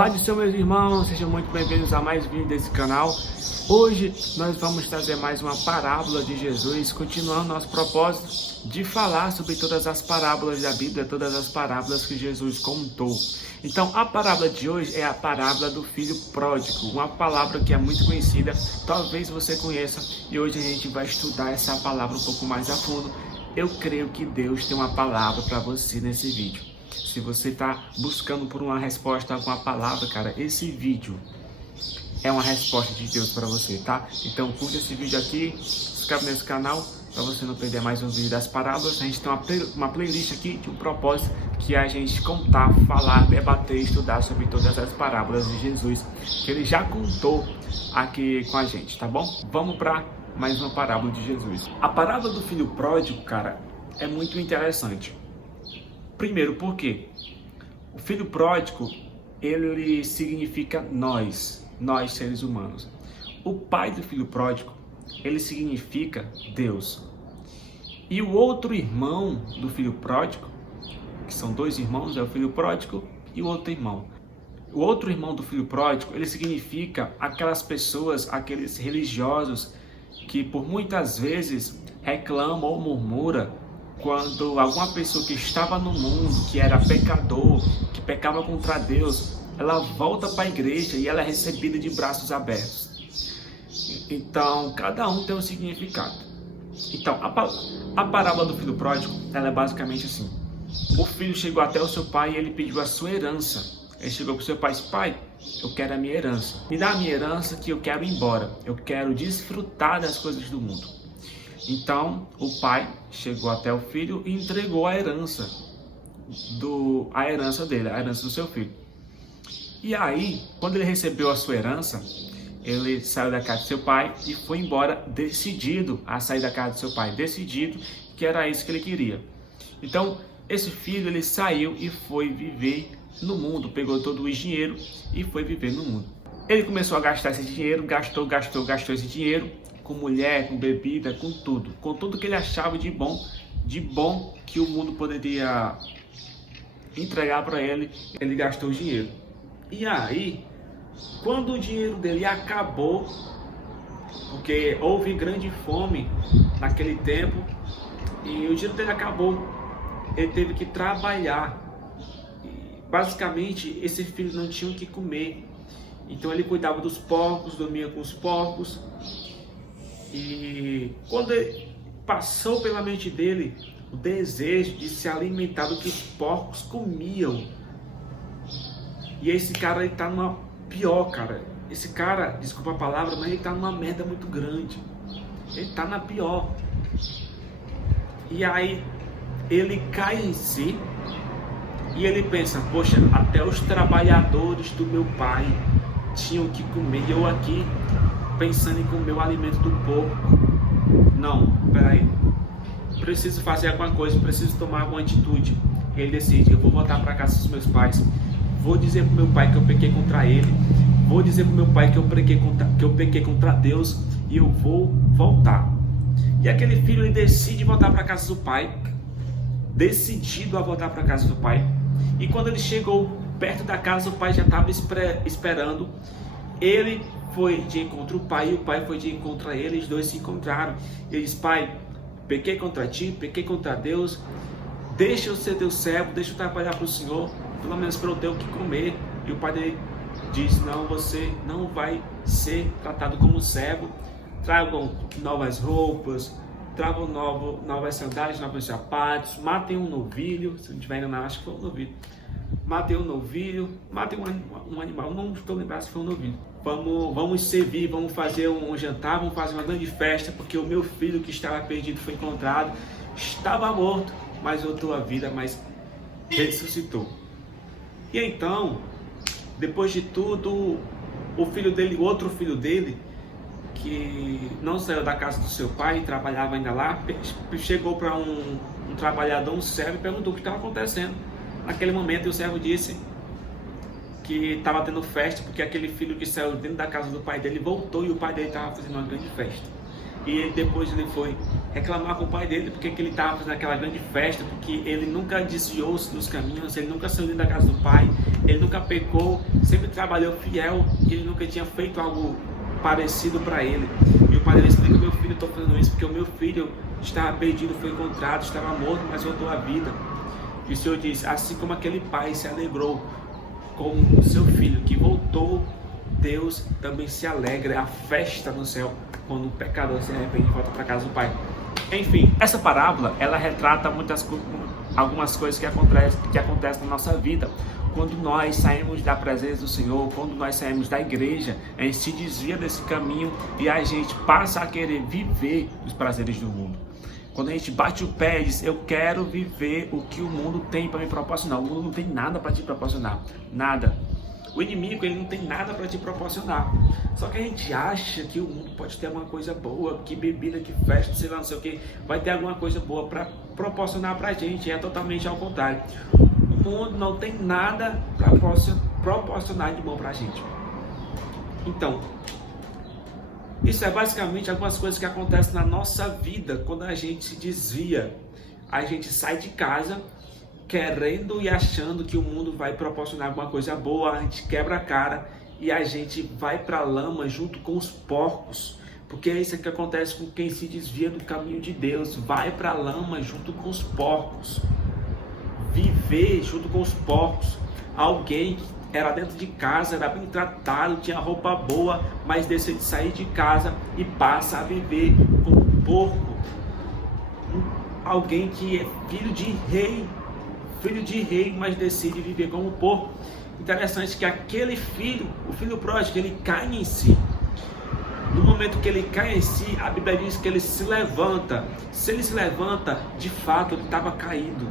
Pai do Senhor, meus irmãos, sejam muito bem-vindos a mais um vídeo desse canal. Hoje nós vamos trazer mais uma parábola de Jesus, continuando nosso propósito de falar sobre todas as parábolas da Bíblia, todas as parábolas que Jesus contou. Então, a parábola de hoje é a parábola do filho pródigo, uma palavra que é muito conhecida, talvez você conheça, e hoje a gente vai estudar essa palavra um pouco mais a fundo. Eu creio que Deus tem uma palavra para você nesse vídeo. Se você está buscando por uma resposta, alguma palavra, cara, esse vídeo é uma resposta de Deus para você, tá? Então curte esse vídeo aqui, se inscreve nesse canal para você não perder mais um vídeo das parábolas. A gente tem uma playlist aqui de um propósito que é a gente contar, falar, debater, estudar sobre todas as parábolas de Jesus que ele já contou aqui com a gente, tá bom? Vamos para mais uma parábola de Jesus. A parábola do filho pródigo, cara, é muito interessante. Primeiro, por quê? O filho pródigo, ele significa nós seres humanos. O pai do filho pródigo, ele significa Deus. E o outro irmão do filho pródigo, que são dois irmãos, é o filho pródigo e o outro irmão. O outro irmão do filho pródigo, ele significa aquelas pessoas, aqueles religiosos que por muitas vezes reclamam ou murmuram quando alguma pessoa que estava no mundo, que era pecador, que pecava contra Deus, ela volta para a igreja e ela é recebida de braços abertos. Então, cada um tem um significado. Então, a parábola do filho pródigo, ela é basicamente assim. O filho chegou até o seu pai e ele pediu a sua herança. Ele chegou para o seu pai e disse: pai, eu quero a minha herança. Me dá a minha herança que eu quero ir embora. Eu quero desfrutar das coisas do mundo. Então, o pai chegou até o filho e entregou a herança dele, a herança do seu filho. E aí, quando ele recebeu a sua herança, ele saiu da casa do seu pai e foi embora decidido a sair da casa do seu pai, decidido que era isso que ele queria. Então, esse filho, ele saiu e foi viver no mundo, pegou todo o dinheiro e foi viver no mundo. Ele começou a gastar esse dinheiro, gastou esse dinheiro, com mulher, com bebida, com tudo que ele achava de bom que o mundo poderia entregar para ele, ele gastou o dinheiro. E aí, quando o dinheiro dele acabou, porque houve grande fome naquele tempo, e o dinheiro dele acabou, ele teve que trabalhar. E, basicamente, esse filho não tinha o que comer, então ele cuidava dos porcos, dormia com os porcos. E quando passou pela mente dele o desejo de se alimentar do que os porcos comiam. E esse cara, ele tá numa pior, cara. Esse cara, desculpa a palavra, mas ele tá numa merda muito grande. Ele tá na pior. E aí ele cai em si e ele pensa: poxa, até os trabalhadores do meu pai tinham que comer, e eu aqui pensando em comer o alimento do porco. Não, peraí, preciso fazer alguma coisa, preciso tomar alguma atitude. E ele decide: eu vou voltar para casa dos meus pais, vou dizer pro meu pai que eu pequei contra ele, vou dizer pro meu pai que eu pequei contra Deus, e eu vou voltar. E aquele filho, ele decide voltar para casa do pai, decidido a voltar para casa do pai. E quando ele chegou perto da casa, o pai já estava esperando. Ele foi de encontro ao pai e o pai foi de encontro a ele, os dois se encontraram. Ele disse: pai, pequei contra ti, pequei contra Deus, deixa eu ser teu servo, deixa eu trabalhar para o Senhor, pelo menos para eu ter o que comer. E o pai dele diz: não, você não vai ser tratado como servo, tragam novas roupas, tragam novas sandálias, novos sapatos, matem um novilho, se não tiver ainda, não, acho que foi um novilho. Matem um novilho, matem um animal, não estou lembrado se foi um novilho. Vamos servir, vamos fazer um jantar, vamos fazer uma grande festa, porque o meu filho que estava perdido foi encontrado, estava morto, mas voltou à vida, mas ressuscitou. E então, depois de tudo, o outro filho dele, que não saiu da casa do seu pai e trabalhava ainda lá, chegou para um trabalhador, um servo, e perguntou o que estava acontecendo. Naquele momento, o servo disse que estava tendo festa, porque aquele filho que saiu dentro da casa do pai dele voltou e o pai dele estava fazendo uma grande festa. E depois ele foi reclamar com o pai dele porque que ele estava fazendo aquela grande festa, porque ele nunca desviou-se dos caminhos, ele nunca saiu da casa do pai, ele nunca pecou, sempre trabalhou fiel e ele nunca tinha feito algo parecido para ele. E o pai dele explica: meu filho, eu estou fazendo isso porque o meu filho estava perdido, foi encontrado, estava morto, mas voltou à vida. E o Senhor diz: assim como aquele pai se alegrou com o seu filho que voltou, Deus também se alegra, a festa no céu, quando o pecador se arrepende e volta para casa do Pai. Enfim, essa parábola, ela retrata algumas coisas que acontecem na nossa vida. Quando nós saímos da presença do Senhor, quando nós saímos da igreja, a gente se desvia desse caminho e a gente passa a querer viver os prazeres do mundo. Quando a gente bate o pé e diz: eu quero viver o que o mundo tem para me proporcionar. O mundo não tem nada para te proporcionar, nada. O inimigo, ele não tem nada para te proporcionar. Só que a gente acha que o mundo pode ter alguma coisa boa, que bebida, que festa, sei lá, não sei o que, vai ter alguma coisa boa para proporcionar para a gente. É totalmente ao contrário. O mundo não tem nada para proporcionar de bom para a gente. Então, isso é basicamente algumas coisas que acontecem na nossa vida quando a gente se desvia. A gente sai de casa querendo e achando que o mundo vai proporcionar alguma coisa boa, a gente quebra a cara e a gente vai para a lama junto com os porcos, porque é isso que acontece com quem se desvia do caminho de Deus, vai para a lama junto com os porcos, viver junto com os porcos. Alguém que era dentro de casa, era bem tratado, tinha roupa boa, mas decide sair de casa e passa a viver como um porco. Alguém que é filho de rei, mas decide viver como um porco. Interessante que aquele filho, o filho pródigo, ele cai em si. No momento que ele cai em si, a Bíblia diz que ele se levanta. Se ele se levanta, de fato ele estava caído.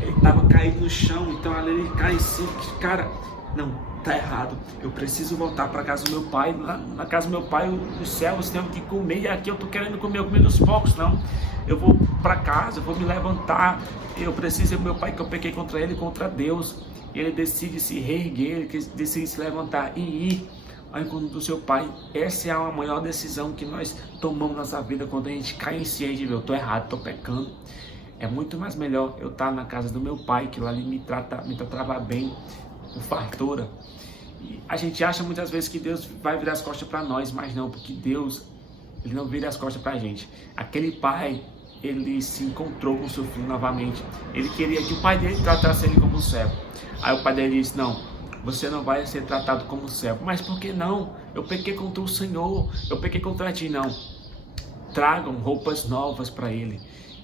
Ele estava caído no chão, então ali ele cai em si. Cara, não, tá errado. Eu preciso voltar para casa do meu pai. Na casa do meu pai, os céus têm que comer, e aqui eu estou querendo comer a comida dos porcos, não. Eu vou para casa, eu vou me levantar. Eu preciso do meu pai, que eu pequei contra ele, contra Deus. E ele decide se reerguer, ele decide se levantar e ir ao encontro do seu pai. Essa é a maior decisão que nós tomamos na nossa vida, quando a gente cai em si e diz: eu estou errado, estou pecando. É muito mais melhor eu estar na casa do meu pai, que lá ele me tratava bem, com fartura. E a gente acha muitas vezes que Deus vai virar as costas para nós, mas não, porque Deus, ele não vira as costas para a gente. Aquele pai, ele se encontrou com seu filho novamente. Ele queria que o pai dele tratasse ele como um servo. Aí o pai dele disse: não, você não vai ser tratado como servo. Mas por que não? Eu pequei contra o Senhor, eu pequei contra ti. Não, tragam roupas novas para ele,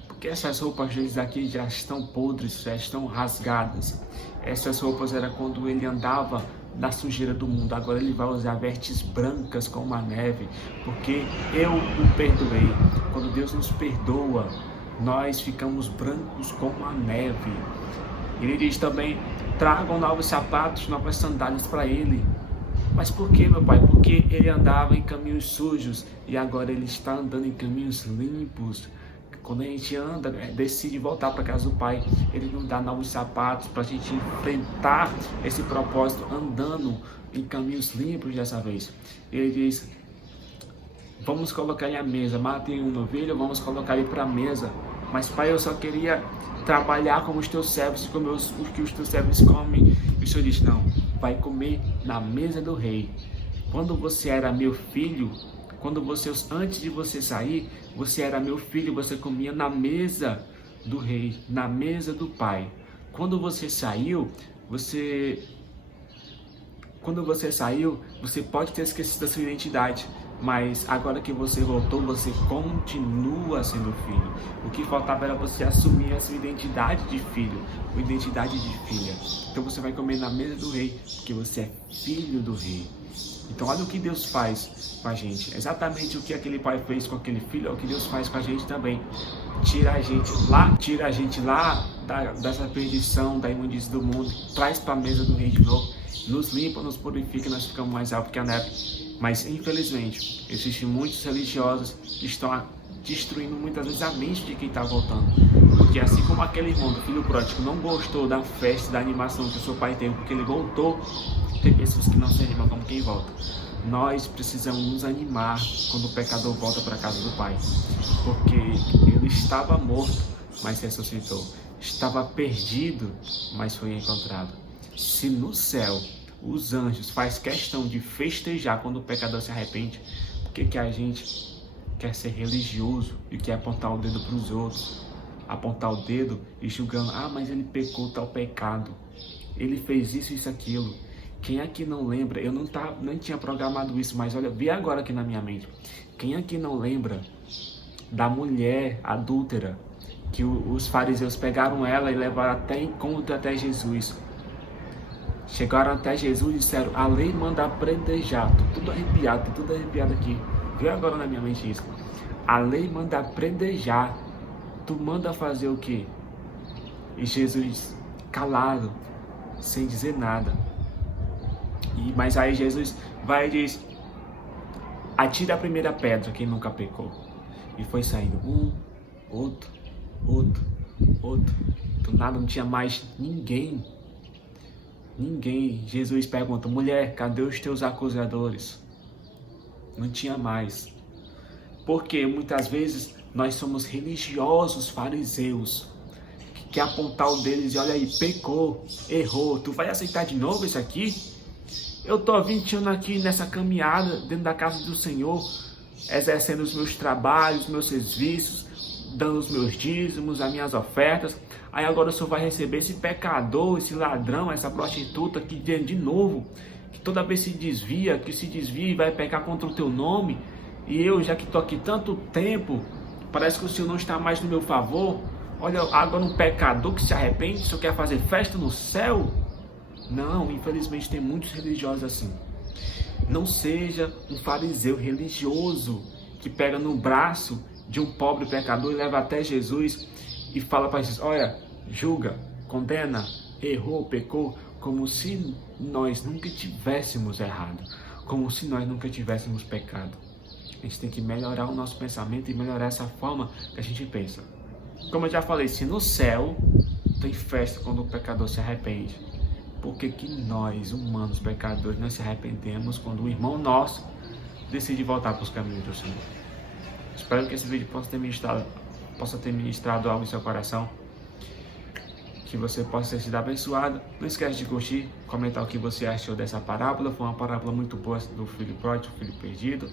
porque essas roupas deles aqui já estão podres, já estão rasgadas. Essas roupas era quando ele andava na sujeira do mundo. Agora ele vai usar vestes brancas como a neve, porque eu o perdoei. Quando Deus nos perdoa, nós ficamos brancos como a neve. Ele diz também: tragam novos sapatos, novas sandálias para ele. Mas por que, meu pai? Porque ele andava em caminhos sujos e agora ele está andando em caminhos limpos. Quando a gente anda, decide voltar para casa do pai, ele nos dá novos sapatos para a gente enfrentar esse propósito, andando em caminhos limpos dessa vez. Ele diz: vamos colocar ele à mesa, matem um novilho, vamos colocar ele para a mesa. Mas pai, eu só queria trabalhar como os teus servos, comer o que os teus servos comem. E o Senhor diz: não, vai comer na mesa do rei. Quando você era meu filho, antes de você sair, você era meu filho, você comia na mesa do rei, na mesa do pai. Quando você saiu, você pode ter esquecido da sua identidade, mas agora que você voltou, você continua sendo filho. O que faltava era você assumir a sua identidade de filho, a identidade de filha. Então você vai comer na mesa do rei, porque você é filho do rei. Então olha o que Deus faz com a gente. Exatamente o que aquele pai fez com aquele filho, é o que Deus faz com a gente também. Tira a gente lá dessa perdição, da imundície do mundo, traz para a mesa do rei de novo, nos limpa, nos purifica e nós ficamos mais altos que a neve. Mas infelizmente, existem muitos religiosos que estão destruindo muitas vezes a mente de quem está voltando. Porque assim como aquele irmão do filho pródigo não gostou da festa, da animação que o seu pai teve porque ele voltou, tem pessoas que não se animam como quem volta. Nós precisamos nos animar quando o pecador volta para a casa do Pai, porque ele estava morto, mas ressuscitou. Estava perdido, mas foi encontrado. Se no céu os anjos faz questão de festejar quando o pecador se arrepende, por que a gente quer ser religioso e quer apontar o dedo para os outros? Apontar o dedo e julgando, mas ele pecou tal pecado, ele fez isso, aquilo. Quem aqui não lembra, eu não tinha programado isso, mas olha, vi agora aqui na minha mente. Quem aqui não lembra da mulher adúltera, que os fariseus pegaram ela e levaram até encontro até Jesus? Chegaram até Jesus e disseram, a lei manda apedrejar. Tô tudo arrepiado aqui. Viu agora na minha mente isso? A lei manda apedrejar. Tu manda fazer o quê? E Jesus calado, sem dizer nada. Mas aí Jesus vai e diz, atira a primeira pedra quem nunca pecou. E foi saindo outro. Do nada não tinha mais ninguém. Jesus pergunta, mulher, cadê os teus acusadores? Não tinha mais. Porque muitas vezes nós somos religiosos fariseus, que quer apontar o dedo e dizer, olha aí, pecou, errou, tu vai aceitar de novo isso aqui? Eu estou há 20 anos aqui nessa caminhada, dentro da casa do Senhor, exercendo os meus trabalhos, meus serviços, dando os meus dízimos, as minhas ofertas. Aí agora o Senhor vai receber esse pecador, esse ladrão, essa prostituta que de novo, que toda vez se desvia e vai pecar contra o teu nome. E eu, já que estou aqui tanto tempo, parece que o Senhor não está mais no meu favor. Olha, agora um pecador que se arrepende, o Senhor quer fazer festa no céu? Não, infelizmente tem muitos religiosos assim. Não seja um fariseu religioso que pega no braço de um pobre pecador e leva até Jesus e fala para Jesus, olha, julga, condena, errou, pecou, como se nós nunca tivéssemos errado, como se nós nunca tivéssemos pecado. A gente tem que melhorar o nosso pensamento e melhorar essa forma que a gente pensa. Como eu já falei, se no céu tem festa quando o pecador se arrepende, por que nós, humanos pecadores, não se arrependemos quando o irmão nosso decide voltar para os caminhos do Senhor? Espero que esse vídeo possa ter ministrado algo em seu coração, que você possa ter sido abençoado. Não esquece de curtir, comentar o que você achou dessa parábola. Foi uma parábola muito boa do filho pródigo, filho perdido.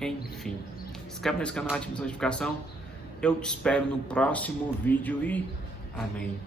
Enfim, se inscreve nesse canal, ative a notificação. Eu te espero no próximo vídeo e amém.